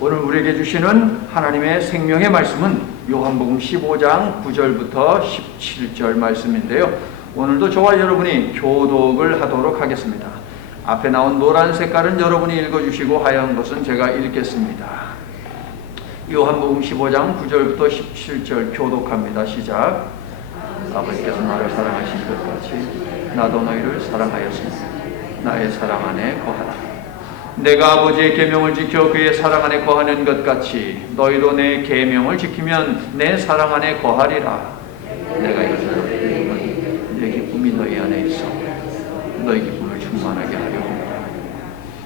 오늘 우리에게 주시는 하나님의 생명의 말씀은 요한복음 15장 9절부터 17절 말씀인데요. 오늘도 저와 여러분이 교독을 하도록 하겠습니다. 앞에 나온 노란 색깔은 여러분이 읽어주시고 하얀 것은 제가 읽겠습니다. 요한복음 15장 9절부터 17절 교독합니다. 시작. 아버지께서 나를 사랑하신 것 같이 나도 너희를 사랑하였으니 나의 사랑 안에 거하라. 내가 아버지의 계명을 지켜 그의 사랑 안에 거하는 것 같이 너희도 내 계명을 지키면 내 사랑 안에 거하리라. 내가 이것을 너희에게 내 기쁨이 너희 안에 있어 너희 기쁨을 충만하게 하려 합니다.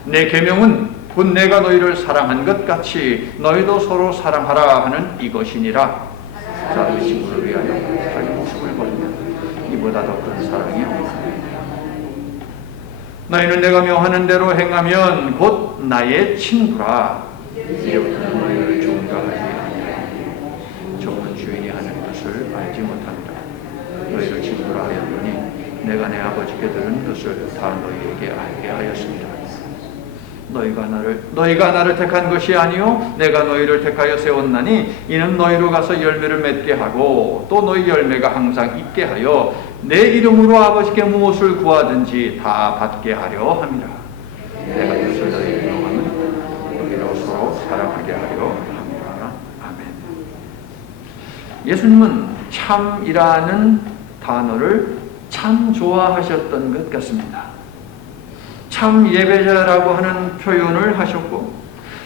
내 계명은 곧 내가 너희를 사랑한 것 같이 너희도 서로 사랑하라 하는 이것이니라. 자기 친구를 위하여 자기 목숨을 버리면 이보다 더 큰 사랑이 없다. 너희는 내가 명하는 대로 행하면 곧 나의 친구라. 이제부터 너희를 종가하지 아니하리니 종은 주인이 하는 것을 알지 못합니다. 너희를 친구라 하였더니 내가 내 아버지께 들은 것을 다 너희에게 알게 하였습니다. 너희가 나를 택한 것이 아니요 내가 너희를 택하여 세웠나니 이는 너희로 가서 열매를 맺게 하고 또 너희 열매가 항상 있게 하여 내 이름으로 아버지께 무엇을 구하든지 다 받게 하려 함이라. 내가 이것을 너희에게 명하면 너희로 서로 사랑하게 하려 함이라. 아멘. 예수님은 참이라는 단어를 참 좋아하셨던 것 같습니다. 참 예배자라고 하는 표현을 하셨고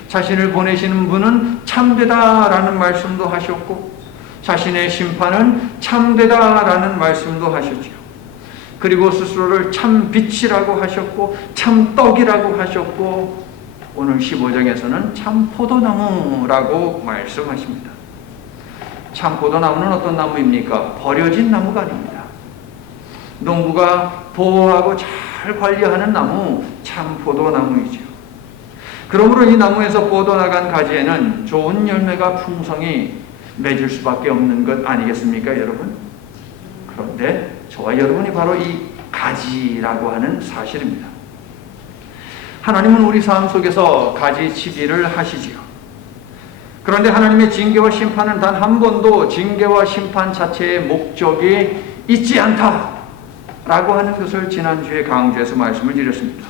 자신을 보내시는 분은 참되다라는 말씀도 하셨고 자신의 심판은 참되다라는 말씀도 하셨죠. 그리고 스스로를 참 빛이라고 하셨고 참 떡이라고 하셨고 오늘 15장에서는 참 포도나무라고 말씀하십니다. 참 포도나무는 어떤 나무입니까? 버려진 나무가 아닙니다. 농부가 보호하고 잘 관리하는 나무, 참 포도나무이죠. 그러므로 이 나무에서 뻗어나간 가지에는 좋은 열매가 풍성히 맺을 수밖에 없는 것 아니겠습니까, 여러분? 그런데 저와 여러분이 바로 이 가지라고 하는 사실입니다. 하나님은 우리 삶 속에서 가지치기를 하시지요. 그런데 하나님의 징계와 심판은 단 한 번도 징계와 심판 자체의 목적이 있지 않다 라고 하는 것을 지난주에 강조해서 말씀을 드렸습니다.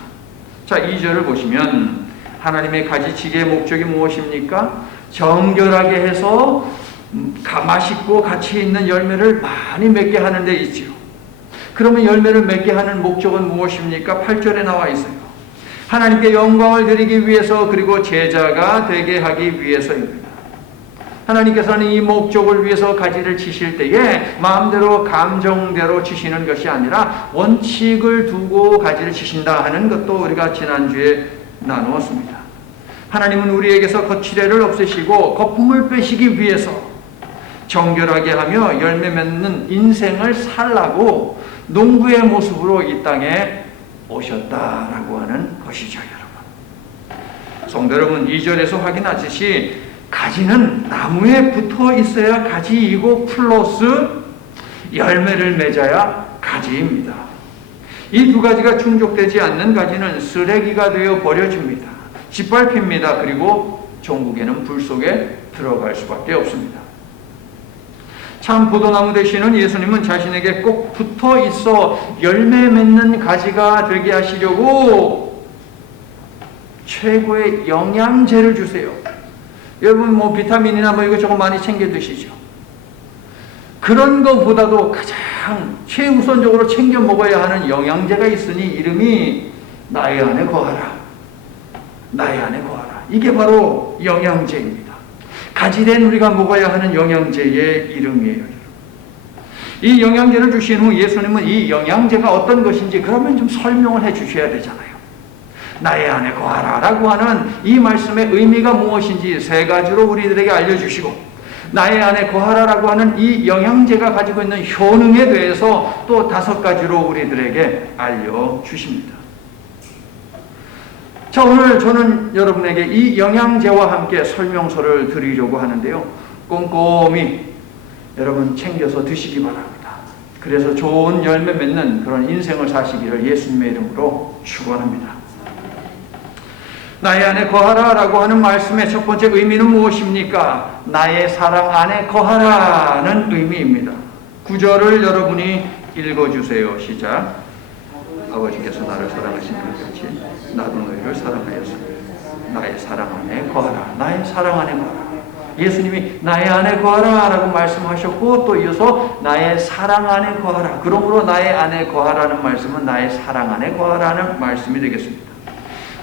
자, 2절을 보시면 하나님의 가지치기의 목적이 무엇입니까? 정결하게 해서 맛있고 가치 있는 열매를 많이 맺게 하는 데 있지요. 그러면 열매를 맺게 하는 목적은 무엇입니까? 8절에 나와 있어요. 하나님께 영광을 드리기 위해서 그리고 제자가 되게 하기 위해서입니다. 하나님께서는 이 목적을 위해서 가지를 치실 때에 마음대로 감정대로 치시는 것이 아니라 원칙을 두고 가지를 치신다 하는 것도 우리가 지난주에 나누었습니다. 하나님은 우리에게서 거칠애를 없애시고 거품을 빼시기 위해서 정결하게 하며 열매 맺는 인생을 살라고 농부의 모습으로 이 땅에 오셨다라고 하는 것이죠, 여러분. 성도 여러분, 2절에서 확인하듯이 가지는 나무에 붙어 있어야 가지이고 플러스 열매를 맺어야 가지입니다. 이 두 가지가 충족되지 않는 가지는 쓰레기가 되어 버려집니다. 짓밟힙니다. 그리고 종국에는 불 속에 들어갈 수밖에 없습니다. 참 포도나무 되시는 예수님은 자신에게 꼭 붙어 있어 열매 맺는 가지가 되게 하시려고 최고의 영양제를 주세요. 여러분 비타민이나 이것저것 많이 챙겨 드시죠. 그런 것보다도 가장 최우선적으로 챙겨 먹어야 하는 영양제가 있으니 이름이 나의 안에 거하라. 나의 안에 거하라. 이게 바로 영양제입니다. 가지된 우리가 먹어야 하는 영양제의 이름이에요. 이 영양제를 주신 후 예수님은 이 영양제가 어떤 것인지 그러면 좀 설명을 해 주셔야 되잖아요. 나의 안에 거하라 라고 하는 이 말씀의 의미가 무엇인지 세 가지로 우리들에게 알려주시고 나의 안에 거하라 라고 하는 이 영양제가 가지고 있는 효능에 대해서 또 5가지로 우리들에게 알려주십니다. 자, 오늘 저는 여러분에게 이 영양제와 함께 설명서를 드리려고 하는데요. 꼼꼼히 여러분 챙겨서 드시기 바랍니다. 그래서 좋은 열매 맺는 그런 인생을 사시기를 예수님의 이름으로 축원합니다. 나의 안에 거하라 라고 하는 말씀의 첫 번째 의미는 무엇입니까? 나의 사랑 안에 거하라는 의미입니다. 구절을 여러분이 읽어주세요. 시작. 아버지께서 나를 사랑하신 것 같이 나도 너희를 사랑하였으니 나의 사랑 안에 거하라. 나의 사랑 안에 거하라. 예수님이 나의 안에 거하라 라고 말씀하셨고 또 이어서 나의 사랑 안에 거하라. 그러므로 나의 안에 거하라는 말씀은 나의 사랑 안에 거하라는 말씀이 되겠습니다.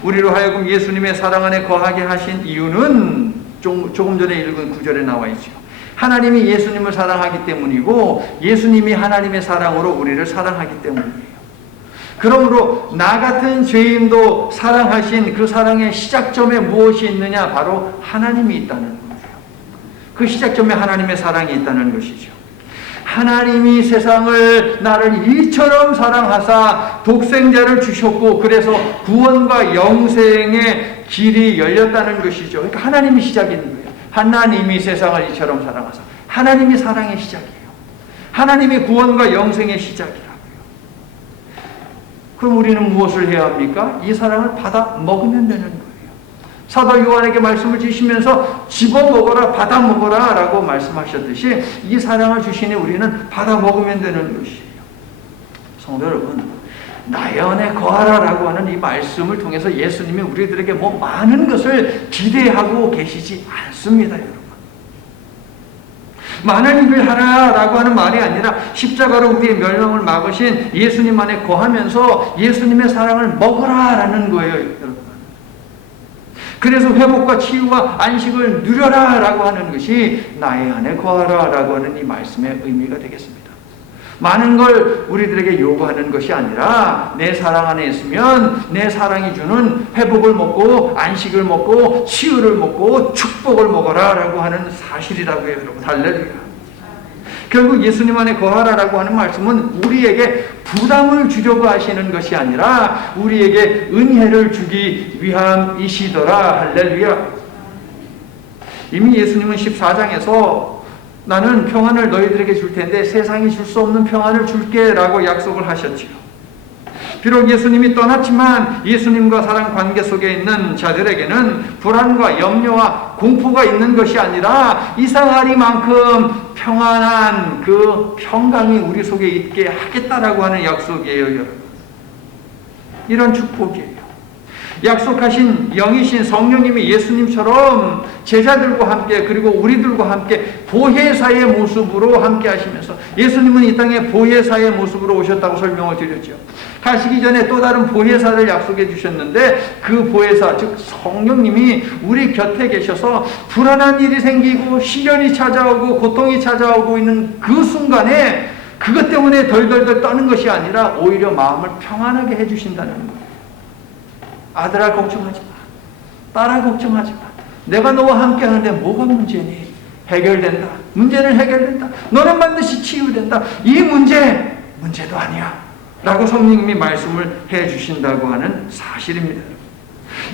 우리로 하여금 예수님의 사랑 안에 거하게 하신 이유는 조금 전에 읽은 구절에 나와 있죠. 하나님이 예수님을 사랑하기 때문이고 예수님이 하나님의 사랑으로 우리를 사랑하기 때문이에요. 그러므로 나 같은 죄인도 사랑하신 그 사랑의 시작점에 무엇이 있느냐? 바로 하나님이 있다는 거예요. 그 시작점에 하나님의 사랑이 있다는 것이죠. 하나님이 세상을 나를 이처럼 사랑하사 독생자를 주셨고 그래서 구원과 영생의 길이 열렸다는 것이죠. 그러니까 하나님이 시작이 있는 거예요. 하나님이 세상을 이처럼 사랑하사. 하나님이 사랑의 시작이에요. 하나님이 구원과 영생의 시작이라고요. 그럼 우리는 무엇을 해야 합니까? 이 사랑을 받아 먹으면 되는 거예요. 사도 요한에게 말씀을 주시면서 집어먹어라, 받아 먹어라 라고 말씀하셨듯이 이 사랑을 주시니 우리는 받아 먹으면 되는 것이에요. 성도 여러분, 나의 안에 거하라 라고 하는 이 말씀을 통해서 예수님이 우리들에게 뭐 많은 것을 기대하고 계시지 않습니다, 여러분. 많은 일을 하라라고 하는 말이 아니라 십자가로 우리의 멸망을 막으신 예수님 안에 거하면서 예수님의 사랑을 먹으라라는 거예요, 여러분. 그래서 회복과 치유와 안식을 누려라 라고 하는 것이 나의 안에 거하라 라고 하는 이 말씀의 의미가 되겠습니다. 많은 걸 우리들에게 요구하는 것이 아니라 내 사랑 안에 있으면 내 사랑이 주는 회복을 먹고 안식을 먹고 치유를 먹고 축복을 먹어라 라고 하는 사실이라고요, 여러분. 할렐루야. 결국 예수님 안에 거하라라고 하는 말씀은 우리에게 부담을 주려고 하시는 것이 아니라 우리에게 은혜를 주기 위함이시더라. 할렐루야. 이미 예수님은 14장에서 나는 평안을 너희들에게 줄 텐데 세상이 줄 수 없는 평안을 줄게 라고 약속을 하셨지요. 비록 예수님이 떠났지만 예수님과 사랑 관계 속에 있는 자들에게는 불안과 염려와 공포가 있는 것이 아니라 이상하리만큼 평안한 그 평강이 우리 속에 있게 하겠다라고 하는 약속이에요, 여러분. 이런 축복이에요. 약속하신 영이신 성령님이 예수님처럼 제자들과 함께 그리고 우리들과 함께 보혜사의 모습으로 함께 하시면서 예수님은 이 땅에 보혜사의 모습으로 오셨다고 설명을 드렸죠. 가시기 전에 또 다른 보혜사를 약속해 주셨는데 그 보혜사 즉 성령님이 우리 곁에 계셔서 불안한 일이 생기고 시련이 찾아오고 고통이 찾아오고 있는 그 순간에 그것 때문에 덜덜덜 떠는 것이 아니라 오히려 마음을 평안하게 해주신다는 거예요. 아들아 걱정하지 마. 딸아 걱정하지 마. 내가 너와 함께 하는데 뭐가 문제니? 해결된다. 문제는 해결된다. 너는 반드시 치유된다. 이 문제도 아니야. 라고 성령님이 말씀을 해주신다고 하는 사실입니다.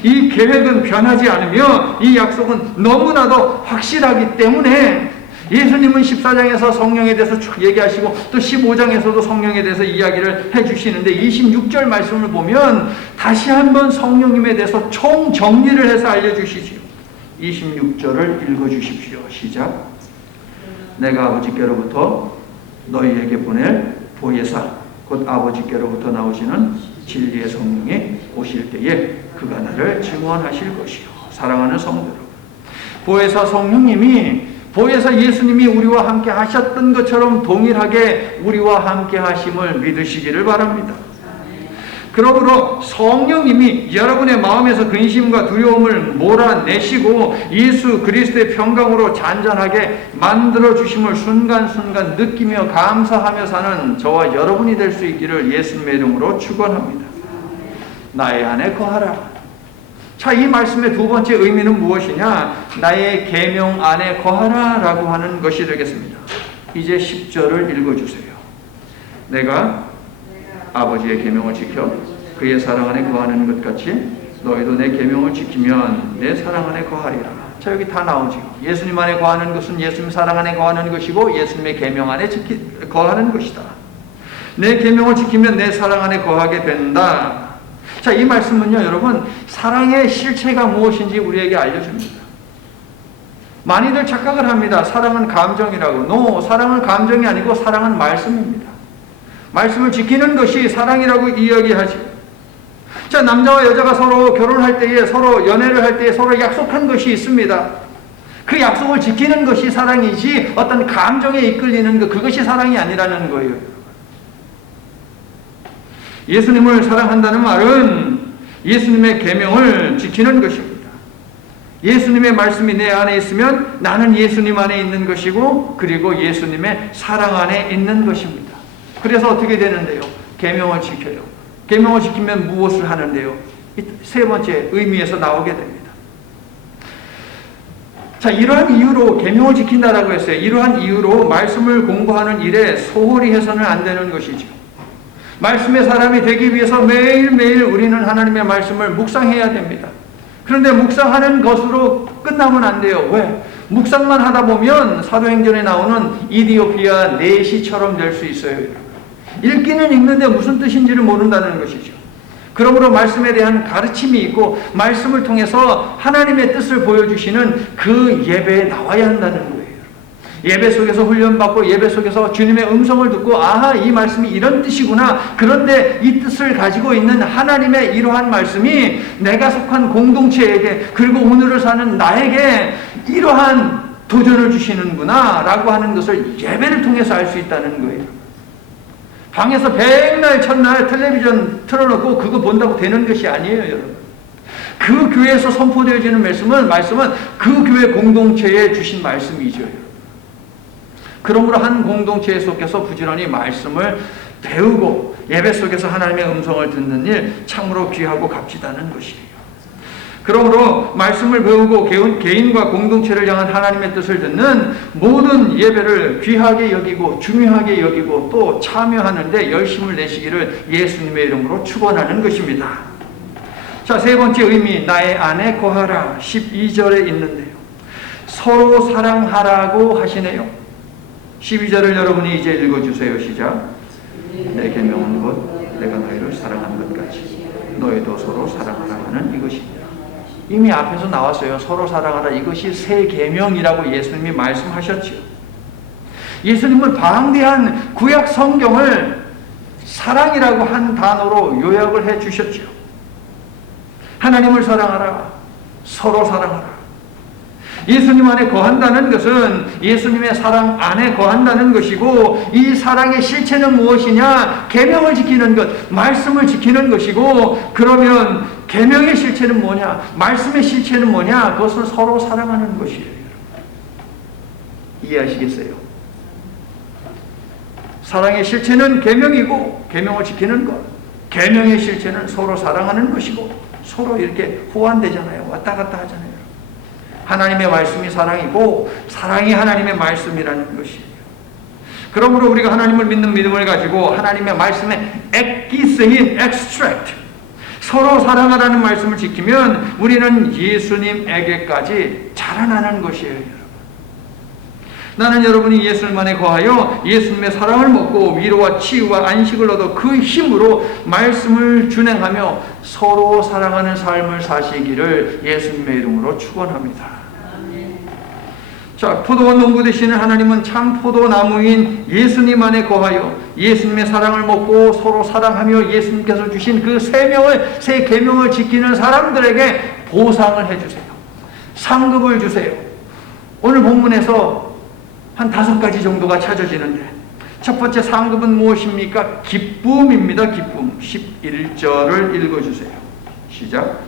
이 계획은 변하지 않으며 이 약속은 너무나도 확실하기 때문에 예수님은 14장에서 성령에 대해서 쭉 얘기하시고 또 15장에서도 성령에 대해서 이야기를 해주시는데 26절 말씀을 보면 다시 한번 성령님에 대해서 총정리를 해서 알려주시지요. 26절을 읽어주십시오. 시작. 내가 아버지께로부터 너희에게 보낼 보혜사 곧 아버지께로부터 나오시는 진리의 성령이 오실 때에 그가 나를 증언하실 것이요. 사랑하는 성도 여러분, 보혜사 성령님이 보혜사 예수님이 우리와 함께 하셨던 것처럼 동일하게 우리와 함께 하심을 믿으시기를 바랍니다. 그러므로 성령님이 여러분의 마음에서 근심과 두려움을 몰아내시고 예수 그리스도의 평강으로 잔잔하게 만들어 주심을 순간순간 느끼며 감사하며 사는 저와 여러분이 될 수 있기를 예수님의 이름으로 축원합니다. 나의 안에 거하라. 자, 이 말씀의 두 번째 의미는 무엇이냐? 나의 계명 안에 거하라 라고 하는 것이 되겠습니다. 이제 10절을 읽어주세요. 내가 아버지의 계명을 지켜 그의 사랑 안에 거하는 것 같이 너희도 내 계명을 지키면 내 사랑 안에 거하리라. 자, 여기 다 나오죠. 예수님 안에 거하는 것은 예수님 사랑 안에 거하는 것이고 예수님의 계명 안에 거하는 것이다. 내 계명을 지키면 내 사랑 안에 거하게 된다. 자, 이 말씀은요, 여러분, 사랑의 실체가 무엇인지 우리에게 알려줍니다. 많이들 착각을 합니다. 사랑은 감정이라고. 사랑은 감정이 아니고 사랑은 말씀입니다. 말씀을 지키는 것이 사랑이라고 이야기하지. 자, 남자와 여자가 서로 결혼할 때에, 서로 연애를 할 때에 서로 약속한 것이 있습니다. 그 약속을 지키는 것이 사랑이지 어떤 감정에 이끌리는 것, 그것이 사랑이 아니라는 거예요. 예수님을 사랑한다는 말은 예수님의 계명을 지키는 것입니다. 예수님의 말씀이 내 안에 있으면 나는 예수님 안에 있는 것이고, 그리고 예수님의 사랑 안에 있는 것입니다. 그래서 어떻게 되는데요? 계명을 지켜요. 계명을 지키면 무엇을 하는데요? 세 번째 의미에서 나오게 됩니다. 자, 이러한 이유로 계명을 지킨다라고 했어요. 이러한 이유로 말씀을 공부하는 일에 소홀히 해서는 안 되는 것이죠. 말씀의 사람이 되기 위해서 매일매일 우리는 하나님의 말씀을 묵상해야 됩니다. 그런데 묵상하는 것으로 끝나면 안 돼요. 왜? 묵상만 하다 보면 사도행전에 나오는 이디오피아 내시처럼 될 수 있어요. 읽기는 읽는데 무슨 뜻인지를 모른다는 것이죠. 그러므로 말씀에 대한 가르침이 있고 말씀을 통해서 하나님의 뜻을 보여주시는 그 예배에 나와야 한다는 거예요. 예배 속에서 훈련받고 예배 속에서 주님의 음성을 듣고, 아하, 이 말씀이 이런 뜻이구나. 그런데 이 뜻을 가지고 있는 하나님의 이러한 말씀이 내가 속한 공동체에게, 그리고 오늘을 사는 나에게 이러한 도전을 주시는구나 라고 하는 것을 예배를 통해서 알 수 있다는 거예요. 방에서 백날 첫날 텔레비전 틀어놓고 그거 본다고 되는 것이 아니에요, 여러분. 그 교회에서 선포되어지는 말씀은 그 교회 공동체에 주신 말씀이죠, 여러분. 그러므로 한 공동체에 속해서 부지런히 말씀을 배우고 예배 속에서 하나님의 음성을 듣는 일, 참으로 귀하고 값지다는 것이에요. 그러므로 말씀을 배우고 개인과 공동체를 향한 하나님의 뜻을 듣는 모든 예배를 귀하게 여기고 중요하게 여기고 또 참여하는데 열심을 내시기를 예수님의 이름으로 축원하는 것입니다. 자, 세 번째 의미, 나의 안에 거하라. 12절에 있는데요. 서로 사랑하라고 하시네요. 12절을 여러분이 이제 읽어주세요. 시작. 내 계명은 곧 내가 너희를 사랑한 것 같이 너희도 서로 사랑하라 하는 이것이니라. 이미 앞에서 나왔어요. 서로 사랑하라. 이것이 새 계명이라고 예수님이 말씀하셨죠. 예수님은 방대한 구약 성경을 사랑이라고 한 단어로 요약을 해 주셨죠. 하나님을 사랑하라. 서로 사랑하라. 예수님 안에 거한다는 것은 예수님의 사랑 안에 거한다는 것이고, 이 사랑의 실체는 무엇이냐? 계명을 지키는 것, 말씀을 지키는 것이고, 그러면 계명의 실체는 뭐냐? 말씀의 실체는 뭐냐? 그것은 서로 사랑하는 것이에요. 이해하시겠어요? 사랑의 실체는 계명이고, 계명을 지키는 것, 계명의 실체는 서로 사랑하는 것이고, 서로 이렇게 호환되잖아요. 왔다 갔다 하잖아요. 하나님의 말씀이 사랑이고 사랑이 하나님의 말씀이라는 것이에요. 그러므로 우리가 하나님을 믿는 믿음을 가지고 하나님의 말씀의 액기스인 extract, 서로 사랑하라는 말씀을 지키면 우리는 예수님에게까지 자라나는 것이에요. 나는 여러분이 예수님만에 거하여 예수님의 사랑을 먹고 위로와 치유와 안식을 얻어 그 힘으로 말씀을 준행하며 서로 사랑하는 삶을 사시기를 예수님의 이름으로 축원합니다. 자, 포도원 농부 되시는 하나님은 참 포도나무인 예수님 안에 거하여 예수님의 사랑을 먹고 서로 사랑하며 예수님께서 주신 그 새 계명을 지키는 사람들에게 보상을 해주세요. 상급을 주세요. 오늘 본문에서 한 5가지 정도가 찾아지는데, 첫 번째 상급은 무엇입니까? 기쁨입니다. 기쁨. 11절을 읽어주세요. 시작.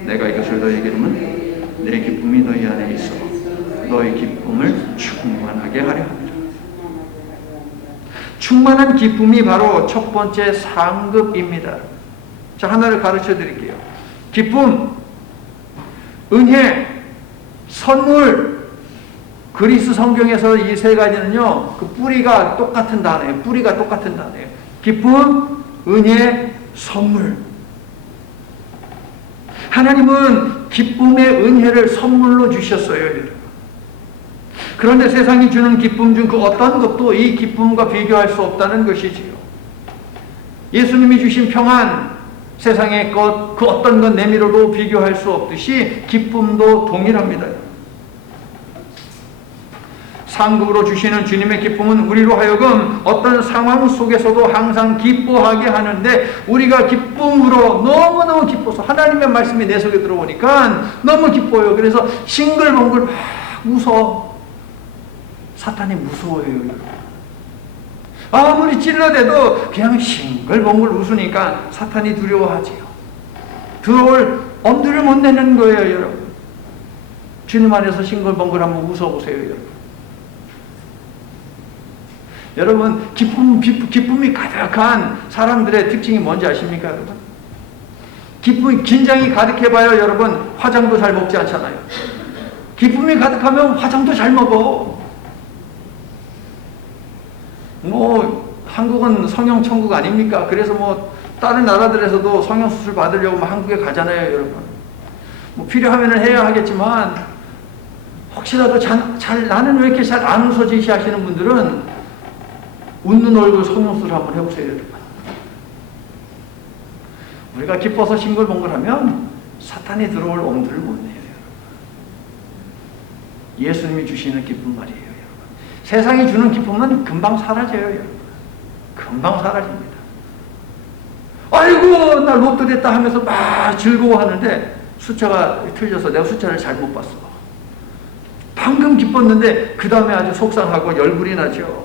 내가 이것을 너희에게 이르면 내 기쁨이 너희 안에 있어 너희 기쁨을 충만하게 하려 합니다. 충만한 기쁨이 바로 첫 번째 상급입니다. 자, 하나를 가르쳐 드릴게요. 기쁨, 은혜, 선물. 그리스 성경에서 이 세 가지는요, 그 뿌리가 똑같은 단어예요. 뿌리가 똑같은 단어예요. 기쁨, 은혜, 선물. 하나님은 기쁨의 은혜를 선물로 주셨어요, 여러분. 그런데 세상이 주는 기쁨 중 그 어떤 것도 이 기쁨과 비교할 수 없다는 것이지요. 예수님이 주신 평안, 세상의 것, 그 어떤 것 내밀어도 비교할 수 없듯이 기쁨도 동일합니다. 상급으로 주시는 주님의 기쁨은 우리로 하여금 어떤 상황 속에서도 항상 기뻐하게 하는데, 우리가 기쁨으로 너무너무 기뻐서 하나님의 말씀이 내 속에 들어오니까 너무 기뻐요. 그래서 싱글벙글 막 웃어. 사탄이 무서워요. 아무리 찔러대도 그냥 싱글벙글 웃으니까 사탄이 두려워하지요. 들어올 엄두를 못 내는 거예요, 여러분. 주님 안에서 싱글벙글 한번 웃어보세요, 여러분. 여러분, 기쁨이 가득한 사람들의 특징이 뭔지 아십니까, 여러분? 긴장이 가득해봐요, 여러분. 화장도 잘 먹지 않잖아요. 기쁨이 가득하면 화장도 잘 먹어. 한국은 성형천국 아닙니까? 그래서 다른 나라들에서도 성형수술 받으려고 한국에 가잖아요, 여러분. 필요하면 해야 하겠지만, 혹시라도 나는 왜 이렇게 잘 안 웃어지시 하시는 분들은 웃는 얼굴 성형수술 한번 해보세요, 여러분. 우리가 기뻐서 싱글벙글하면 사탄이 들어올 엄두를 못 내요. 예수님이 주시는 기쁨 말이에요, 여러분. 세상이 주는 기쁨은 금방 사라져요, 여러분. 금방 사라집니다. 아이고, 나 로또 됐다 하면서 막 즐거워하는데 숫자가 틀려서 내가 숫자를 잘못 봤어. 방금 기뻤는데 그 다음에 아주 속상하고 열불이 나죠.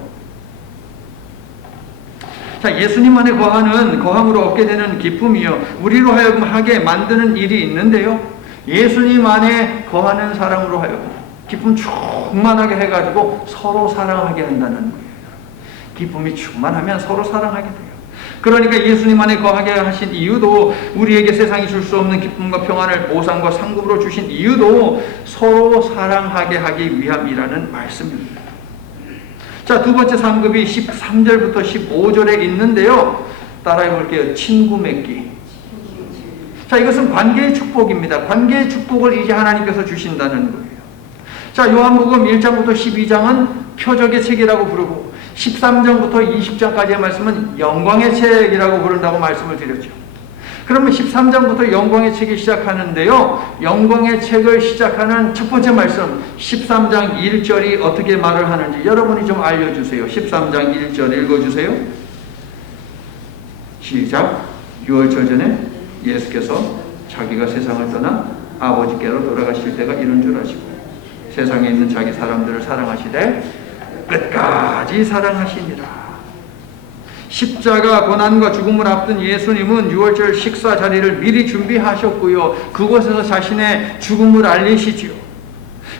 자, 예수님 안에 거함으로 얻게 되는 기쁨이요, 우리로 하여금 하게 만드는 일이 있는데요, 예수님 안에 거하는 사람으로 하여금 기쁨 충만하게 해가지고 서로 사랑하게 한다는 거예요. 기쁨이 충만하면 서로 사랑하게 돼요. 그러니까 예수님 안에 거하게 하신 이유도, 우리에게 세상이 줄 수 없는 기쁨과 평안을 보상과 상급으로 주신 이유도 서로 사랑하게 하기 위함이라는 말씀입니다. 자, 두 번째 상급이 13절부터 15절에 있는데요, 따라해 볼게요. 친구 맺기. 자, 이것은 관계의 축복입니다. 관계의 축복을 이제 하나님께서 주신다는 거예요. 자, 요한복음 1장부터 12장은 표적의 책이라고 부르고, 13장부터 20장까지의 말씀은 영광의 책이라고 부른다고 말씀을 드렸죠. 그러면 13장부터 영광의 책이 시작하는데요, 영광의 책을 시작하는 첫 번째 말씀 13장 1절이 어떻게 말을 하는지 여러분이 좀 알려주세요. 13장 1절 읽어주세요. 시작. 유월절 전에 예수께서 자기가 세상을 떠나 아버지께로 돌아가실 때가 이런 줄 아시고, 세상에 있는 자기 사람들을 사랑하시되 끝까지 사랑하시니라. 십자가 고난과 죽음을 앞둔 예수님은 유월절 식사 자리를 미리 준비하셨고요, 그곳에서 자신의 죽음을 알리시지요.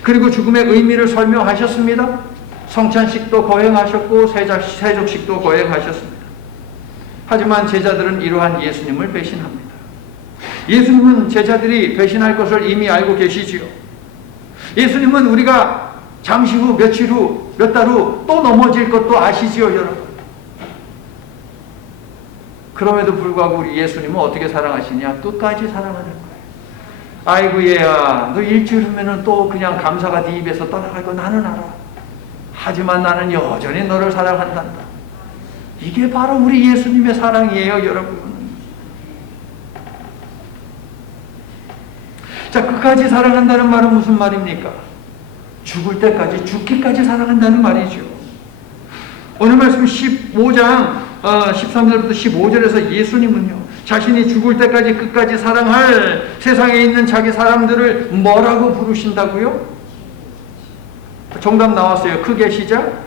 그리고 죽음의 의미를 설명하셨습니다. 성찬식도 거행하셨고 세족식도 거행하셨습니다. 하지만 제자들은 이러한 예수님을 배신합니다. 예수님은 제자들이 배신할 것을 이미 알고 계시지요. 예수님은 우리가 잠시 후, 며칠 후, 몇 달 후 또 넘어질 것도 아시지요, 여러분. 그럼에도 불구하고 우리 예수님은 어떻게 사랑하시냐? 끝까지 사랑하는 거예요. 아이고 얘야, 너 일주일 후면은 또 그냥 감사가 네 입에서 떠나갈 거 나는 알아. 하지만 나는 여전히 너를 사랑한단다. 이게 바로 우리 예수님의 사랑이에요, 여러분. 자, 끝까지 사랑한다는 말은 무슨 말입니까? 죽을 때까지, 죽기까지 사랑한다는 말이죠. 오늘 말씀 15장 13절부터 15절에서 예수님은요, 자신이 죽을 때까지 끝까지 사랑할 세상에 있는 자기 사람들을 뭐라고 부르신다고요? 정답 나왔어요. 크게 시작.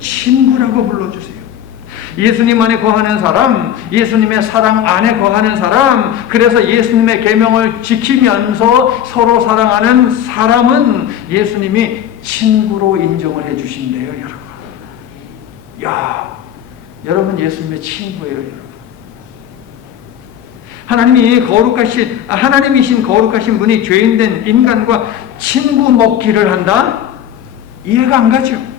친구라고 불러주세요. 예수님 안에 거하는 사람, 예수님의 사랑 안에 거하는 사람, 그래서 예수님의 계명을 지키면서 서로 사랑하는 사람은 예수님이 친구로 인정을 해 주신대요, 여러분. 야, 여러분 예수님의 친구예요, 여러분. 하나님이신 거룩하신 분이 죄인된 인간과 친구 먹기를 한다? 이해가 안 가죠.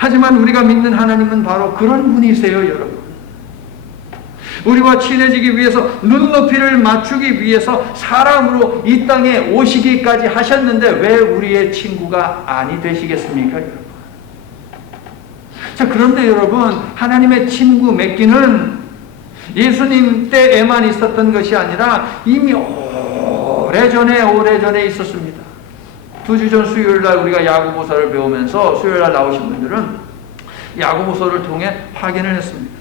하지만 우리가 믿는 하나님은 바로 그런 분이세요, 여러분. 우리와 친해지기 위해서, 눈높이를 맞추기 위해서 사람으로 이 땅에 오시기까지 하셨는데 왜 우리의 친구가 아니 되시겠습니까, 여러분? 자, 그런데 여러분, 하나님의 친구 맺기는 예수님 때에만 있었던 것이 아니라 이미 오래전에 있었습니다. 2주 전 수요일날 우리가 야고보서를 배우면서 수요일날 나오신 분들은 야고보서를 통해 확인을 했습니다.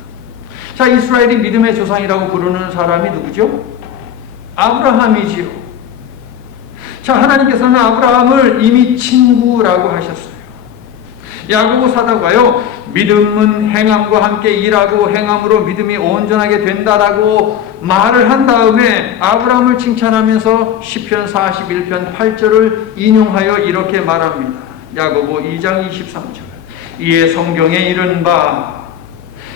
자, 이스라엘이 믿음의 조상이라고 부르는 사람이 누구죠? 아브라함이지요. 자, 하나님께서는 아브라함을 이미 친구라고 하셨어요. 야고보 사도가요, 믿음은 행함과 함께 일하고 행함으로 믿음이 온전하게 된다라고 말을 한 다음에 아브라함을 칭찬하면서 시편 41편 8절을 인용하여 이렇게 말합니다. 야고보 2장 23절. 이에 성경에 이른 바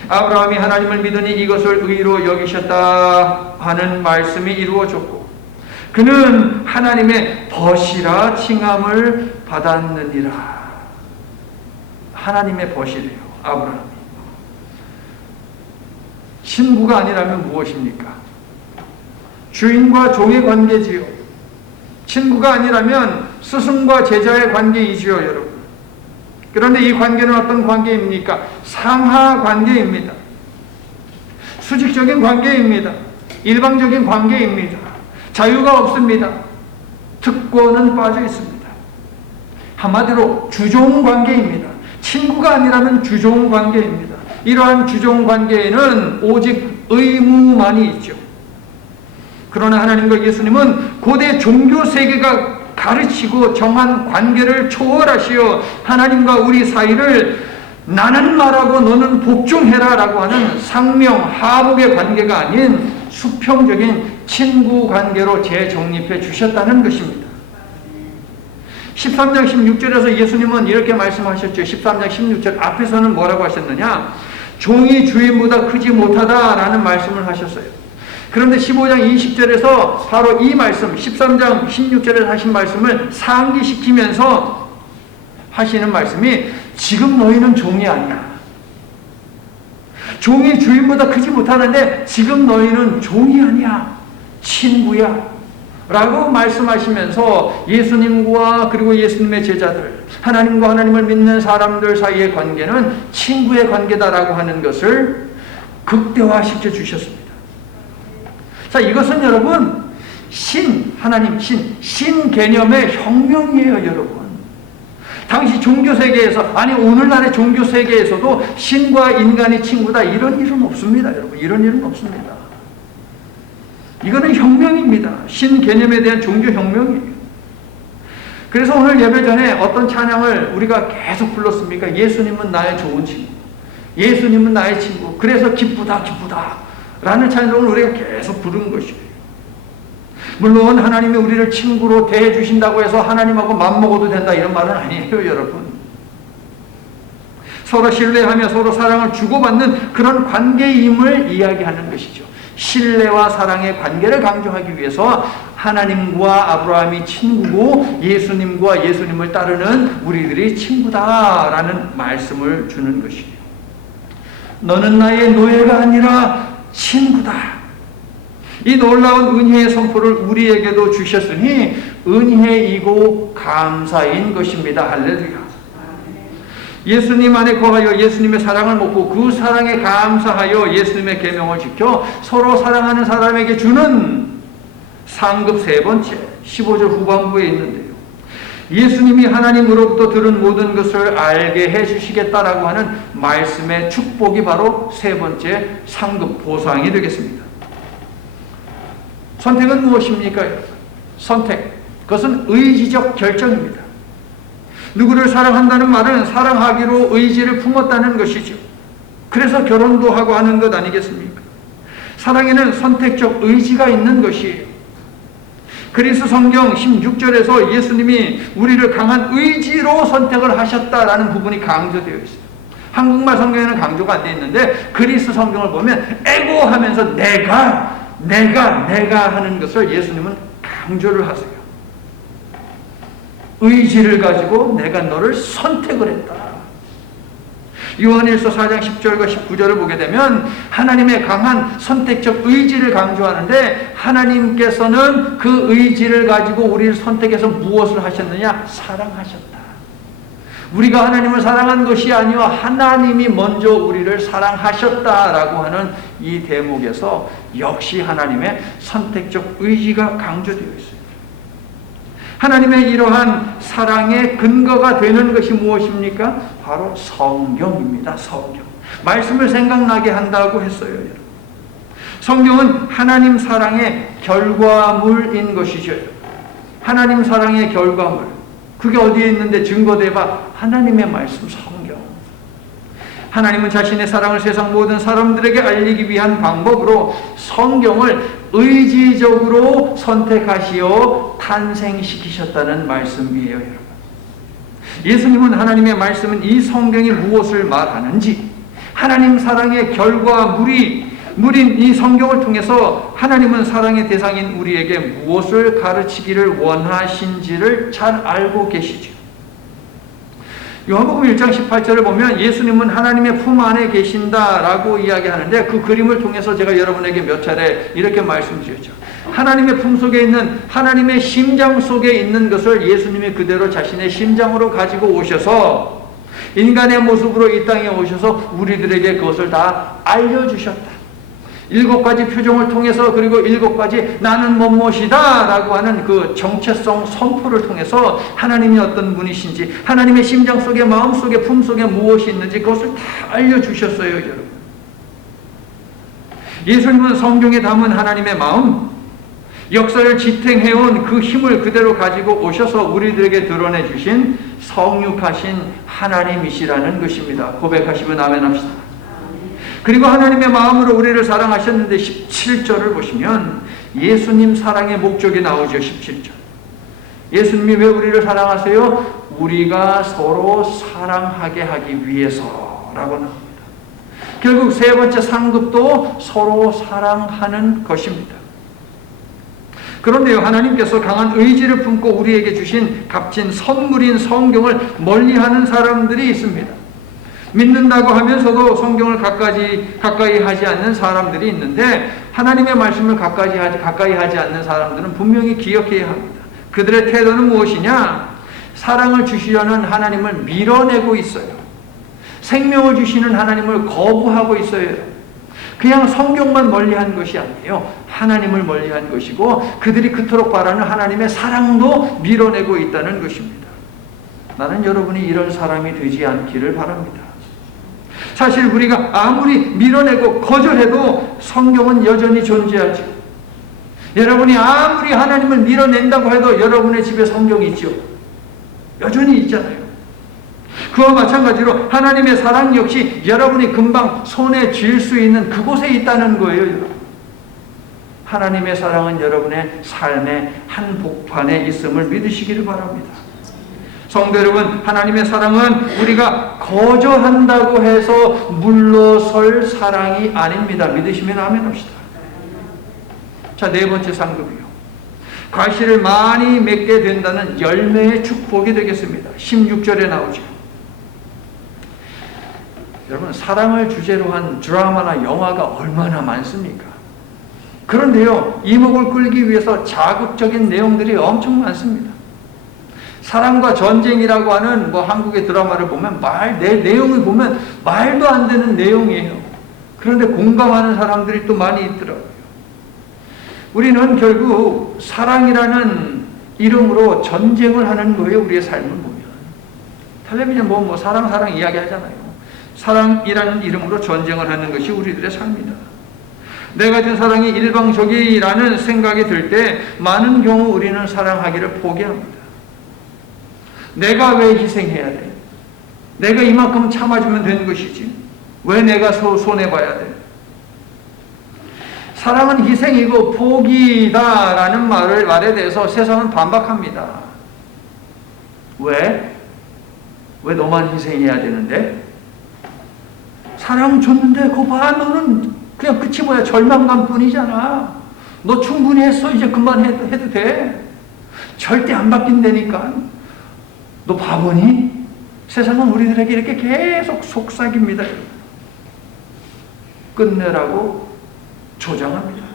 아브라함이 하나님을 믿으니 이것을 의로 여기셨다 하는 말씀이 이루어졌고 그는 하나님의 벗이라 칭함을 받았느니라. 하나님의 벗이래요, 아브라함이. 친구가 아니라면 무엇입니까? 주인과 종의 관계지요. 친구가 아니라면 스승과 제자의 관계이지요, 여러분. 그런데 이 관계는 어떤 관계입니까? 상하 관계입니다. 수직적인 관계입니다. 일방적인 관계입니다. 자유가 없습니다. 특권은 빠져 있습니다. 한마디로 주종 관계입니다. 친구가 아니라면 주종 관계입니다. 이러한 주종 관계에는 오직 의무만이 있죠. 그러나 하나님과 예수님은 고대 종교 세계가 가르치고 정한 관계를 초월하시어 하나님과 우리 사이를 나는 말하고 너는 복종해라 라고 하는 상명 하복의 관계가 아닌 수평적인 친구 관계로 재정립해 주셨다는 것입니다. 13장 16절에서 예수님은 이렇게 말씀하셨죠. 13장 16절 앞에서는 뭐라고 하셨느냐? 종이 주인보다 크지 못하다라는 말씀을 하셨어요. 그런데 15장 20절에서 바로 이 말씀, 13장 16절에서 하신 말씀을 상기시키면서 하시는 말씀이 지금 너희는 종이 아니야. 종이 주인보다 크지 못하는데 지금 너희는 종이 아니야. 친구야. 라고 말씀하시면서 예수님과 그리고 예수님의 제자들, 하나님과 하나님을 믿는 사람들 사이의 관계는 친구의 관계다라고 하는 것을 극대화시켜 주셨습니다. 자, 이것은 여러분 하나님 신 개념의 혁명이에요, 여러분. 당시 종교세계에서, 아니 오늘날의 종교세계에서도 신과 인간이 친구다 이런 일은 없습니다, 여러분. 이런 일은 없습니다. 이거는 혁명입니다. 신 개념에 대한 종교 혁명이에요. 그래서 오늘 예배 전에 어떤 찬양을 우리가 계속 불렀습니까? 예수님은 나의 좋은 친구. 예수님은 나의 친구. 그래서 기쁘다 라는 찬송을 우리가 계속 부른 것이에요. 물론 하나님이 우리를 친구로 대해 주신다고 해서 하나님하고 맘먹어도 된다 이런 말은 아니에요, 여러분. 서로 신뢰하며 서로 사랑을 주고받는 그런 관계임을 이야기하는 것이죠. 신뢰와 사랑의 관계를 강조하기 위해서 하나님과 아브라함이 친구고 예수님과 예수님을 따르는 우리들이 친구다라는 말씀을 주는 것이에요. 너는 나의 노예가 아니라 친구다. 이 놀라운 은혜의 선포를 우리에게도 주셨으니 은혜이고 감사인 것입니다. 할렐루야. 예수님 안에 거하여 예수님의 사랑을 먹고 그 사랑에 감사하여 예수님의 계명을 지켜 서로 사랑하는 사람에게 주는 상급 세 번째 15절 후반부에 있는데요. 예수님이 하나님으로부터 들은 모든 것을 알게 해주시겠다라고 하는 말씀의 축복이 바로 세 번째 상급 보상이 되겠습니다. 선택은 무엇입니까? 선택. 그것은 의지적 결정입니다. 누구를 사랑한다는 말은 사랑하기로 의지를 품었다는 것이죠. 그래서 결혼도 하고 하는 것 아니겠습니까? 사랑에는 선택적 의지가 있는 것이에요. 그리스 성경 16절에서 예수님이 우리를 강한 의지로 선택을 하셨다라는 부분이 강조되어 있어요. 한국말 성경에는 강조가 안 되어 있는데 그리스 성경을 보면 에고 하면서 내가 하는 것을 예수님은 강조를 하세요. 의지를 가지고 내가 너를 선택을 했다. 요한일서 4장 10절과 19절을 보게 되면 하나님의 강한 선택적 의지를 강조하는데 하나님께서는 그 의지를 가지고 우리를 선택해서 무엇을 하셨느냐? 사랑하셨다. 우리가 하나님을 사랑한 것이 아니요 하나님이 먼저 우리를 사랑하셨다라고 하는 이 대목에서 역시 하나님의 선택적 의지가 강조되어 있습니다. 하나님의 이러한 사랑의 근거가 되는 것이 무엇입니까? 바로 성경입니다. 성경. 말씀을 생각나게 한다고 했어요, 여러분. 성경은 하나님 사랑의 결과물인 것이죠. 하나님 사랑의 결과물. 그게 어디에 있는데 증거돼봐? 하나님의 말씀, 성경. 하나님은 자신의 사랑을 세상 모든 사람들에게 알리기 위한 방법으로 성경을 의지적으로 선택하시어 탄생시키셨다는 말씀이에요, 여러분. 예수님은 하나님의 말씀은 이 성경이 무엇을 말하는지, 하나님 사랑의 결과물인 이 성경을 통해서 하나님은 사랑의 대상인 우리에게 무엇을 가르치기를 원하신지를 잘 알고 계시죠. 요한복음 1장 18절을 보면 예수님은 하나님의 품 안에 계신다라고 이야기하는데, 그 그림을 통해서 제가 여러분에게 몇 차례 이렇게 말씀드렸죠. 하나님의 품 속에 있는, 하나님의 심장 속에 있는 것을 예수님이 그대로 자신의 심장으로 가지고 오셔서 인간의 모습으로 이 땅에 오셔서 우리들에게 그것을 다 알려주셨다. 7가지 표정을 통해서, 그리고 7가지 나는 뭐뭇이다 라고 하는 그 정체성 선포를 통해서 하나님이 어떤 분이신지, 하나님의 심장 속에, 마음 속에, 품 속에 무엇이 있는지 그것을 다 알려주셨어요, 여러분. 예수님은 성경에 담은 하나님의 마음, 역사를 지탱해온 그 힘을 그대로 가지고 오셔서 우리들에게 드러내 주신 성육하신 하나님이시라는 것입니다. 고백하시면 아멘 합시다. 그리고 하나님의 마음으로 우리를 사랑하셨는데 17절을 보시면 예수님 사랑의 목적이 나오죠. 17절. 예수님이 왜 우리를 사랑하세요? 우리가 서로 사랑하게 하기 위해서라고 나옵니다. 결국 세 번째 상급도 서로 사랑하는 것입니다. 그런데요, 하나님께서 강한 의지를 품고 우리에게 주신 값진 선물인 성경을 멀리하는 사람들이 있습니다. 믿는다고 하면서도 성경을 가까이 하지 않는 사람들이 있는데, 하나님의 말씀을 가까이 하지 않는 사람들은 분명히 기억해야 합니다. 그들의 태도는 무엇이냐? 사랑을 주시려는 하나님을 밀어내고 있어요. 생명을 주시는 하나님을 거부하고 있어요. 그냥 성경만 멀리한 것이 아니에요. 하나님을 멀리한 것이고, 그들이 그토록 바라는 하나님의 사랑도 밀어내고 있다는 것입니다. 나는 여러분이 이런 사람이 되지 않기를 바랍니다. 사실 우리가 아무리 밀어내고 거절해도 성경은 여전히 존재하죠. 여러분이 아무리 하나님을 밀어낸다고 해도 여러분의 집에 성경이 있죠. 여전히 있잖아요. 그와 마찬가지로 하나님의 사랑 역시 여러분이 금방 손에 쥘 수 있는 그곳에 있다는 거예요, 여러분. 하나님의 사랑은 여러분의 삶의 한복판에 있음을 믿으시기를 바랍니다. 성도 여러분, 하나님의 사랑은 우리가 거절한다고 해서 물러설 사랑이 아닙니다. 믿으시면 아멘 합시다. 자, 네 번째 상급이요. 과실을 많이 맺게 된다는 열매의 축복이 되겠습니다. 16절에 나오죠. 여러분, 사랑을 주제로 한 드라마나 영화가 얼마나 많습니까? 그런데요, 이목을 끌기 위해서 자극적인 내용들이 엄청 많습니다. 사랑과 전쟁이라고 하는 한국의 드라마를 보면 내용을 보면 말도 안 되는 내용이에요. 그런데 공감하는 사람들이 또 많이 있더라고요. 우리는 결국 사랑이라는 이름으로 전쟁을 하는 거예요. 우리의 삶을 보면. 텔레비전 사랑 이야기 하잖아요. 사랑이라는 이름으로 전쟁을 하는 것이 우리들의 삶이다. 내 가진 사랑이 일방적이라는 생각이 들 때 많은 경우 우리는 사랑하기를 포기합니다. 내가 왜 희생해야 돼? 내가 이만큼 참아주면 되는 것이지. 왜 내가 손해봐야 돼? 사랑은 희생이고 포기다라는 말에 대해서 세상은 반박합니다. 왜? 왜 너만 희생해야 되는데? 사랑 줬는데 그거 봐, 너는 그냥 끝이 뭐야? 절망감 뿐이잖아. 너 충분히 했어. 이제 그만 해도 돼. 절대 안 바뀐다니까. 너 바보니? 세상은 우리들에게 이렇게 계속 속삭입니다. 끝내라고 조장합니다.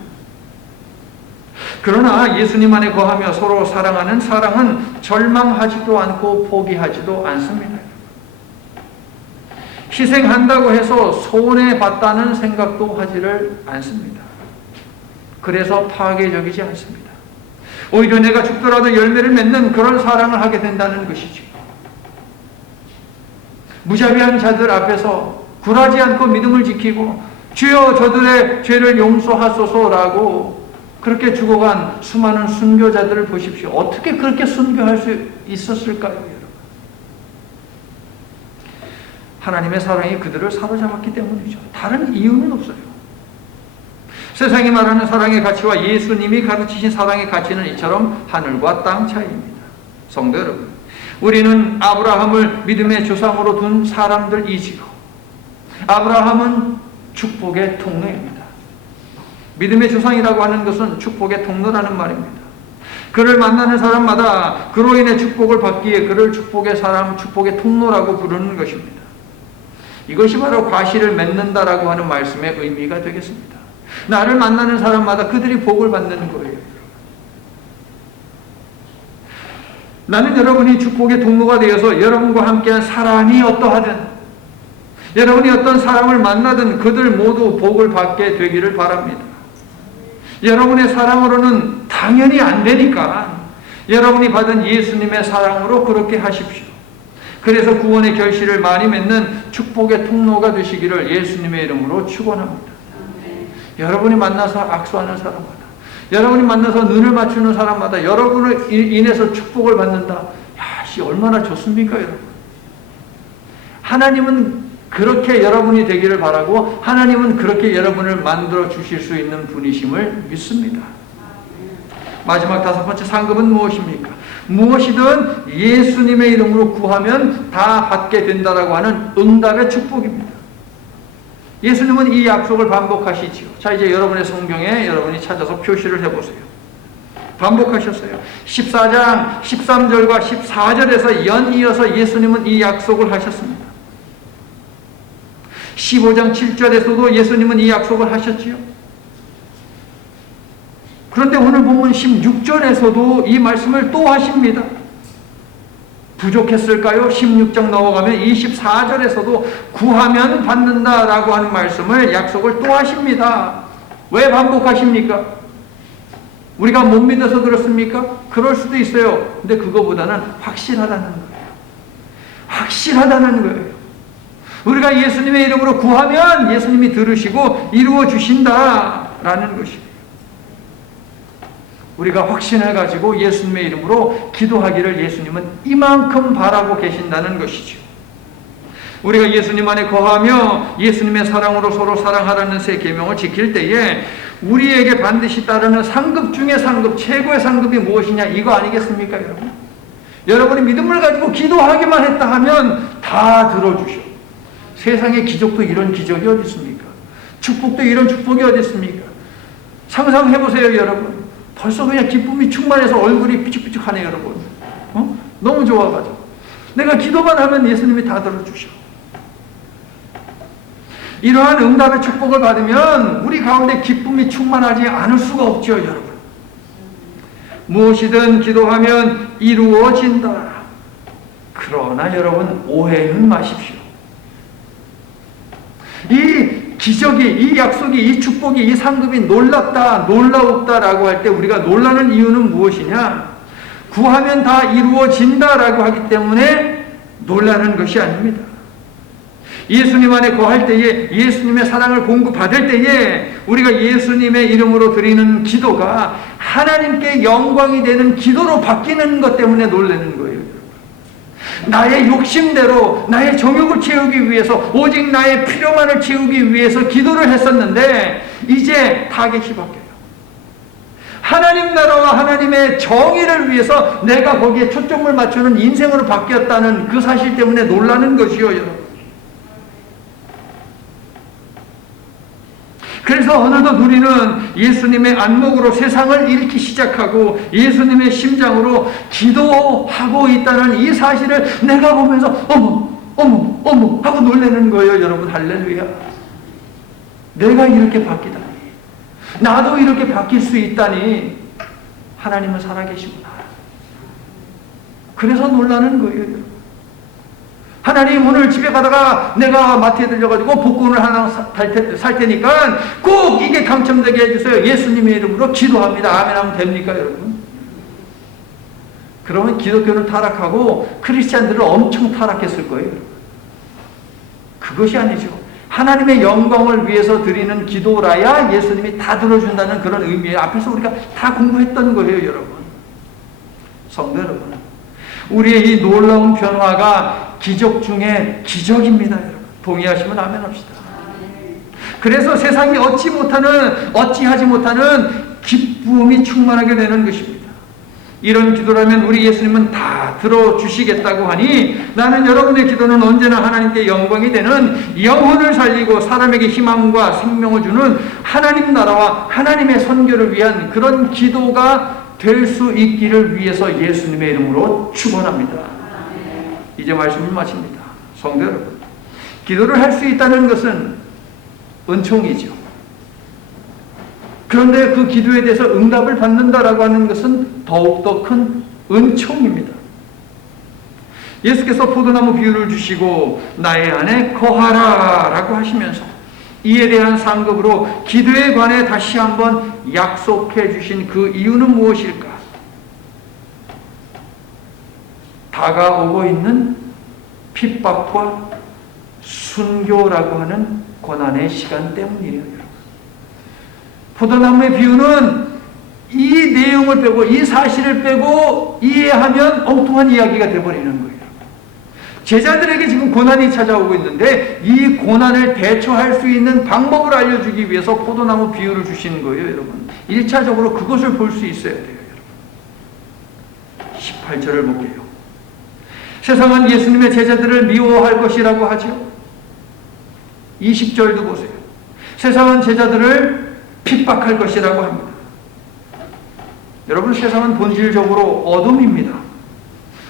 그러나 예수님 안에 거하며 서로 사랑하는 사랑은 절망하지도 않고 포기하지도 않습니다. 희생한다고 해서 손해봤다는 생각도 하지를 않습니다. 그래서 파괴적이지 않습니다. 오히려 내가 죽더라도 열매를 맺는 그런 사랑을 하게 된다는 것이죠. 무자비한 자들 앞에서 굴하지 않고 믿음을 지키고 주여 저들의 죄를 용서하소서라고 그렇게 죽어간 수많은 순교자들을 보십시오. 어떻게 그렇게 순교할 수 있었을까요, 여러분? 하나님의 사랑이 그들을 사로잡았기 때문이죠. 다른 이유는 없어요. 세상이 말하는 사랑의 가치와 예수님이 가르치신 사랑의 가치는 이처럼 하늘과 땅 차이입니다. 성도 여러분, 우리는 아브라함을 믿음의 조상으로 둔 사람들이지요. 아브라함은 축복의 통로입니다. 믿음의 조상이라고 하는 것은 축복의 통로라는 말입니다. 그를 만나는 사람마다 그로 인해 축복을 받기에 그를 축복의 사람, 축복의 통로라고 부르는 것입니다. 이것이 바로 과실을 맺는다라고 하는 말씀의 의미가 되겠습니다. 나를 만나는 사람마다 그들이 복을 받는 거예요. 나는 여러분이 축복의 통로가 되어서 여러분과 함께한 사람이 어떠하든 여러분이 어떤 사람을 만나든 그들 모두 복을 받게 되기를 바랍니다. 여러분의 사랑으로는 당연히 안 되니까 여러분이 받은 예수님의 사랑으로 그렇게 하십시오. 그래서 구원의 결실을 많이 맺는 축복의 통로가 되시기를 예수님의 이름으로 축원합니다. 여러분이 만나서 악수하는 사람마다, 여러분이 만나서 눈을 맞추는 사람마다 여러분을 인해서 축복을 받는다. 야, 얼마나 좋습니까, 여러분? 하나님은 그렇게 여러분이 되기를 바라고 하나님은 그렇게 여러분을 만들어 주실 수 있는 분이심을 믿습니다. 마지막 다섯 번째 상급은 무엇입니까? 무엇이든 예수님의 이름으로 구하면 다 받게 된다라고 하는 응답의 축복입니다. 예수님은 이 약속을 반복하시지요. 자, 이제 여러분의 성경에 여러분이 찾아서 표시를 해보세요. 반복하셨어요. 14장 13절과 14절에서 연이어서 예수님은 이 약속을 하셨습니다. 15장 7절에서도 예수님은 이 약속을 하셨지요. 그런데 오늘 보면 16절에서도 이 말씀을 또 하십니다. 부족했을까요? 16장 넘어가면 24절에서도 구하면 받는다라고 하는 말씀을 약속을 또 하십니다. 왜 반복하십니까? 우리가 못 믿어서 그렇습니까? 그럴 수도 있어요. 근데 그거보다는 확실하다는 거예요. 확실하다는 거예요. 우리가 예수님의 이름으로 구하면 예수님이 들으시고 이루어 주신다라는 것이에요. 우리가 확신해가지고 예수님의 이름으로 기도하기를 예수님은 이만큼 바라고 계신다는 것이죠. 우리가 예수님 안에 거하며 예수님의 사랑으로 서로 사랑하라는 새 계명을 지킬 때에 우리에게 반드시 따르는 상급 중의 상급, 최고의 상급이 무엇이냐, 이거 아니겠습니까, 여러분? 여러분이 믿음을 가지고 기도하기만 했다 하면 다 들어주셔. 세상의 기적도 이런 기적이 어디 있습니까? 축복도 이런 축복이 어디 있습니까? 상상해보세요, 여러분. 벌써 그냥 기쁨이 충만해서 얼굴이 삐죽삐죽하네, 여러분. 너무 좋아가지고. 내가 기도만 하면 예수님이 다 들어주셔. 이러한 응답의 축복을 받으면 우리 가운데 기쁨이 충만하지 않을 수가 없죠, 여러분. 무엇이든 기도하면 이루어진다. 그러나 여러분, 오해는 마십시오. 이 기적이, 이 약속이, 이 축복이, 이 상급이 놀랍다, 놀라웠다라고 할 때 우리가 놀라는 이유는 무엇이냐? 구하면 다 이루어진다라고 하기 때문에 놀라는 것이 아닙니다. 예수님 안에 거할 때에, 예수님의 사랑을 공급받을 때에 우리가 예수님의 이름으로 드리는 기도가 하나님께 영광이 되는 기도로 바뀌는 것 때문에 놀라는 거예요. 나의 욕심대로 나의 정욕을 채우기 위해서, 오직 나의 필요만을 채우기 위해서 기도를 했었는데 이제 타겟이 바뀌어요. 하나님 나라와 하나님의 정의를 위해서 내가 거기에 초점을 맞추는 인생으로 바뀌었다는 그 사실 때문에 놀라는 것이요, 여러분. 그래서 어느덧 우리는 예수님의 안목으로 세상을 읽기 시작하고 예수님의 심장으로 기도하고 있다는 이 사실을 내가 보면서 어머 하고 놀라는 거예요, 여러분. 할렐루야. 내가 이렇게 바뀌다니, 나도 이렇게 바뀔 수 있다니, 하나님은 살아계시구나. 그래서 놀라는 거예요, 여러분. 하나님 오늘 집에 가다가 내가 마트에 들려가지고 복권을 하나 살 테니까 꼭 이게 당첨되게 해주세요. 예수님의 이름으로 기도합니다. 아멘 하면 됩니까 여러분? 그러면 기독교는 타락하고 크리스찬들은 엄청 타락했을 거예요. 그것이 아니죠. 하나님의 영광을 위해서 드리는 기도라야 예수님이 다 들어준다는 그런 의미에 앞에서 우리가 다 공부했던 거예요. 여러분, 성도 여러분, 우리의 이 놀라운 변화가 기적 중에 기적입니다. 여러분, 동의하시면 아멘 합시다. 그래서 세상이 어찌하지 못하는 기쁨이 충만하게 되는 것입니다. 이런 기도라면 우리 예수님은 다 들어주시겠다고 하니 나는 여러분의 기도는 언제나 하나님께 영광이 되는 영혼을 살리고 사람에게 희망과 생명을 주는 하나님 나라와 하나님의 선교를 위한 그런 기도가 될 수 있기를 위해서 예수님의 이름으로 축원합니다. 이제 말씀을 마칩니다. 성도 여러분, 기도를 할 수 있다는 것은 은총이죠. 그런데 그 기도에 대해서 응답을 받는다라고 하는 것은 더욱더 큰 은총입니다. 예수께서 포도나무 비유를 주시고 나의 안에 거하라 라고 하시면서 이에 대한 상급으로 기도에 관해 다시 한번 약속해 주신 그 이유는 무엇일까? 다가오고 있는 핍박과 순교라고 하는 고난의 시간 때문이에요. 포도나무의 비유는 이 내용을 빼고 이 사실을 빼고 이해하면 엉뚱한 이야기가 되어버리는 거예요. 제자들에게 지금 고난이 찾아오고 있는데 이 고난을 대처할 수 있는 방법을 알려주기 위해서 포도나무 비유를 주시는 거예요. 여러분, 1차적으로 그것을 볼 수 있어야 돼요. 여러분, 18절을 볼게요. 세상은 예수님의 제자들을 미워할 것이라고 하죠. 20절도 보세요. 세상은 제자들을 핍박할 것이라고 합니다. 여러분, 세상은 본질적으로 어둠입니다.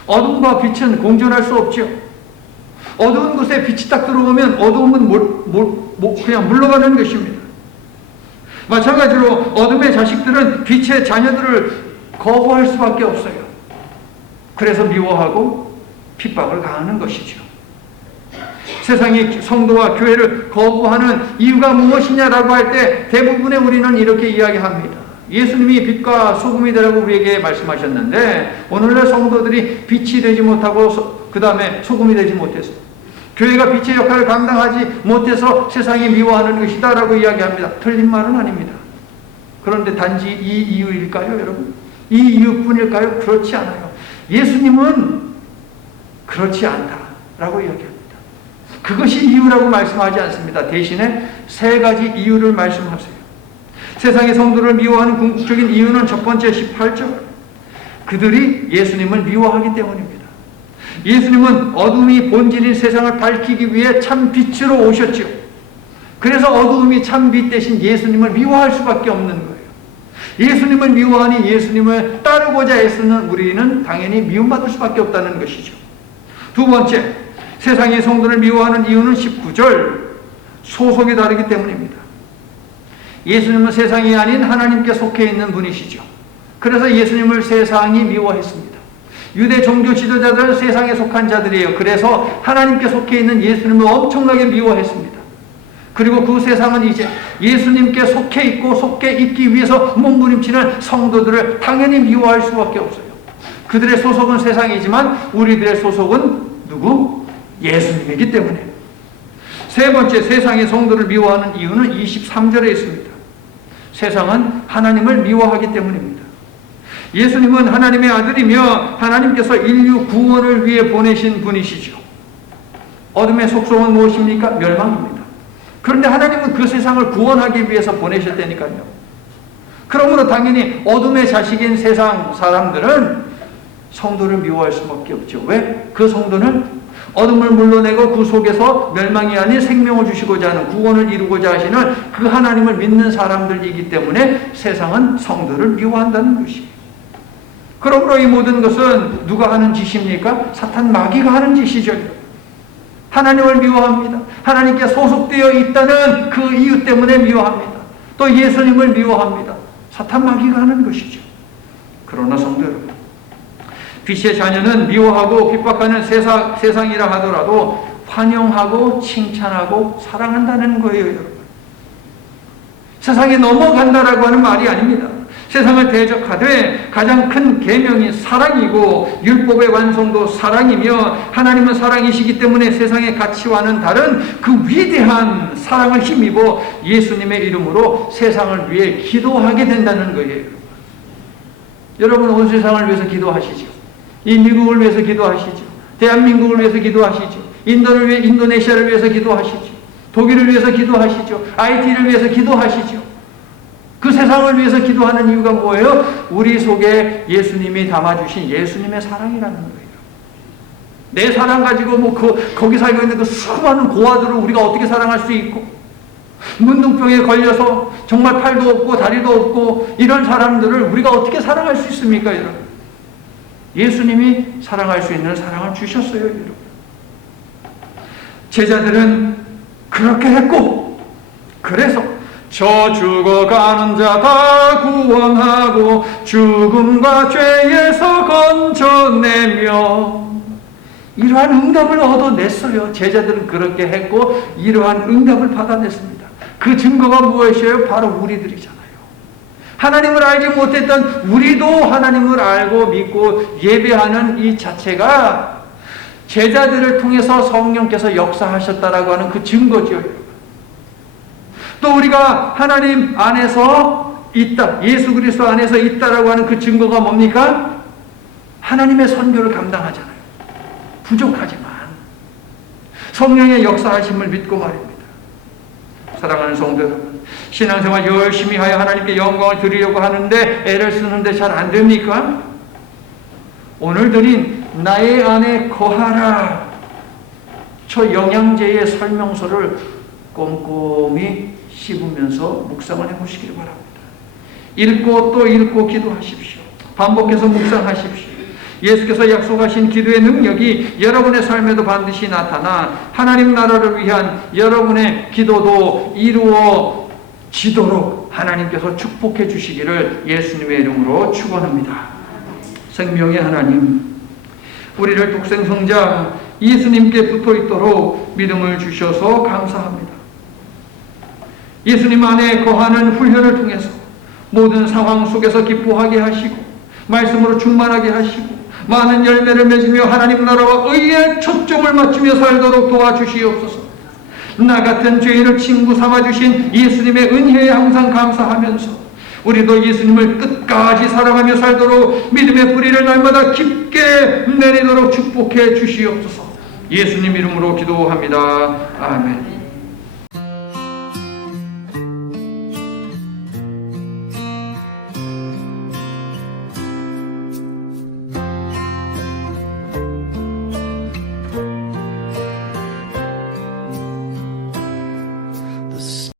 어둠과 빛은 공존할 수 없죠. 어두운 곳에 빛이 딱 들어오면 어두움은 그냥 물러가는 것입니다. 마찬가지로 어둠의 자식들은 빛의 자녀들을 거부할 수밖에 없어요. 그래서 미워하고 핍박을 가하는 것이죠. 세상이 성도와 교회를 거부하는 이유가 무엇이냐라고 할 때 대부분의 우리는 이렇게 이야기합니다. 예수님이 빛과 소금이 되라고 우리에게 말씀하셨는데 오늘날 성도들이 빛이 되지 못하고 그 다음에 소금이 되지 못해서 교회가 빛의 역할을 감당하지 못해서 세상이 미워하는 것이다 라고 이야기합니다. 틀린 말은 아닙니다. 그런데 단지 이 이유일까요, 여러분? 이 이유뿐일까요? 그렇지 않아요. 예수님은 그렇지 않다라고 이야기합니다. 그것이 이유라고 말씀하지 않습니다. 대신에 세 가지 이유를 말씀하세요. 세상의 성도를 미워하는 궁극적인 이유는 첫 번째 18절. 그들이 예수님을 미워하기 때문입니다. 예수님은 어둠이 본질인 세상을 밝히기 위해 참 빛으로 오셨죠. 그래서 어두움이 참 빛 대신 예수님을 미워할 수밖에 없는 거예요. 예수님을 미워하니 예수님을 따르고자 애쓰는 우리는 당연히 미움받을 수밖에 없다는 것이죠. 두 번째, 세상의 성도를 미워하는 이유는 19절. 소속이 다르기 때문입니다. 예수님은 세상이 아닌 하나님께 속해 있는 분이시죠. 그래서 예수님을 세상이 미워했습니다. 유대 종교 지도자들은 세상에 속한 자들이에요. 그래서 하나님께 속해 있는 예수님을 엄청나게 미워했습니다. 그리고 그 세상은 이제 예수님께 속해 있고 속해 있기 위해서 몸부림치는 성도들을 당연히 미워할 수밖에 없어요. 그들의 소속은 세상이지만 우리들의 소속은 누구? 예수님이기 때문에. 세 번째, 세상의 성도를 미워하는 이유는 23절에 있습니다. 세상은 하나님을 미워하기 때문입니다. 예수님은 하나님의 아들이며 하나님께서 인류 구원을 위해 보내신 분이시죠. 어둠의 속성은 무엇입니까? 멸망입니다. 그런데 하나님은 그 세상을 구원하기 위해서 보내셨다니까요. 그러므로 당연히 어둠의 자식인 세상 사람들은 성도를 미워할 수밖에 없죠. 왜? 그 성도는 어둠을 물러내고 그 속에서 멸망이 아닌 생명을 주시고자 하는, 구원을 이루고자 하시는 그 하나님을 믿는 사람들이기 때문에 세상은 성도를 미워한다는 것이에요. 그러므로 이 모든 것은 누가 하는 짓입니까? 사탄 마귀가 하는 짓이죠. 하나님을 미워합니다. 하나님께 소속되어 있다는 그 이유 때문에 미워합니다. 또 예수님을 미워합니다. 사탄 마귀가 하는 것이죠. 그러나 성도 여러분, 빛의 자녀는 미워하고 핍박하는 세상이라 하더라도 환영하고 칭찬하고 사랑한다는 거예요, 여러분. 세상에 넘어간다라고 하는 말이 아닙니다. 세상을 대적하되 가장 큰 계명이 사랑이고 율법의 완성도 사랑이며 하나님은 사랑이시기 때문에 세상의 가치와는 다른 그 위대한 사랑을 힘입어 예수님의 이름으로 세상을 위해 기도하게 된다는 거예요. 여러분, 온 세상을 위해서 기도하시죠. 이 미국을 위해서 기도하시죠. 대한민국을 위해서 기도하시죠. 인도네시아를 위해서 기도하시죠. 독일을 위해서 기도하시죠. IT를 위해서 기도하시죠. 그 세상을 위해서 기도하는 이유가 뭐예요? 우리 속에 예수님이 담아주신 예수님의 사랑이라는 거예요. 내 사랑 가지고 거기 살고 있는 그 수많은 고아들을 우리가 어떻게 사랑할 수 있고, 문둥병에 걸려서 정말 팔도 없고 다리도 없고 이런 사람들을 우리가 어떻게 사랑할 수 있습니까, 여러분? 예수님이 사랑할 수 있는 사랑을 주셨어요, 여러분. 제자들은 그렇게 했고, 그래서 저 죽어가는 자 다 구원하고 죽음과 죄에서 건져내며, 이러한 응답을 얻어냈어요. 제자들은 그렇게 했고 이러한 응답을 받아냈습니다. 그 증거가 무엇이에요? 바로 우리들이잖아요. 하나님을 알지 못했던 우리도 하나님을 알고 믿고 예배하는 이 자체가 제자들을 통해서 성령께서 역사하셨다라고 하는 그 증거죠. 또 우리가 하나님 안에서 있다, 예수 그리스도 안에서 있다라고 하는 그 증거가 뭡니까? 하나님의 선교를 감당하잖아요. 부족하지만 성령의 역사하심을 믿고 말입니다. 사랑하는 성도 여러분, 신앙생활 열심히 하여 하나님께 영광을 드리려고 하는데 애를 쓰는데 잘 안 됩니까? 오늘 드린 나의 안에 거하라, 저 영양제의 설명서를 꼼꼼히 씹으면서 묵상을 해보시길 바랍니다. 읽고 또 읽고 기도하십시오. 반복해서 묵상하십시오. 예수께서 약속하신 기도의 능력이 여러분의 삶에도 반드시 나타나 하나님 나라를 위한 여러분의 기도도 이루어지도록 하나님께서 축복해 주시기를 예수님의 이름으로 축원합니다. 생명의 하나님, 우리를 독생성자 예수님께 붙어있도록 믿음을 주셔서 감사합니다. 예수님 안에 거하는 훈련을 통해서 모든 상황 속에서 기뻐하게 하시고 말씀으로 충만하게 하시고 많은 열매를 맺으며 하나님 나라와 의의 초점을 맞추며 살도록 도와주시옵소서. 나 같은 죄인을 친구 삼아주신 예수님의 은혜에 항상 감사하면서 우리도 예수님을 끝까지 사랑하며 살도록 믿음의 뿌리를 날마다 깊게 내리도록 축복해 주시옵소서. 예수님 이름으로 기도합니다. 아멘.